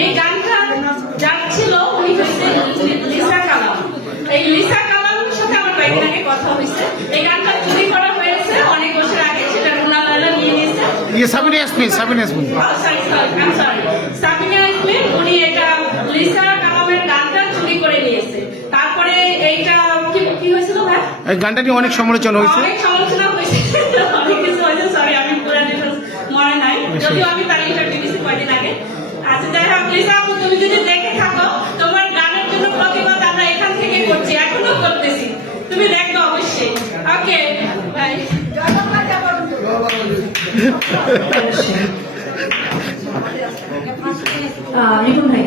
এই গানটা যার ছিল উনি হচ্ছে লিসা কালাম। এই লিসা কালামের সাথে আমার কয়েকদিন আগে কথা হয়েছে। এই গানটা চুরি করা হয়েছে অনেক বছর আগে সেটা রুনা লালা নিয়ে নিয়েছে। ইয়ে Sabina Yasmin Sabina Yasmin. Sorry sorry I sorry Sabina Yasmin উনি এটা লিসা কালামের গানটা চুরি করে নিয়েছে। তারপরে এইটা কি কি হয়েছিল ভাই? এই গানটা নিয়ে অনেক সমালোচনা হয়েছে। অনেক সমালোচনা হয়েছে অনেক কিছু হয়েছে সরি আমি পুরো ডিটেলস মনে নাই যদিও আমি তার ইন্টারভিউ আগে। আচ্ছা যাই হোক লিসা আপু তুমি যদি দেখে থাকো তোমার গানের জন্য প্রতিবাদ আমরা এখান থেকে করছি এখনও করতেছি। তুমি দেখবে অবশ্যই। ওকে বাই রিপন ভাই।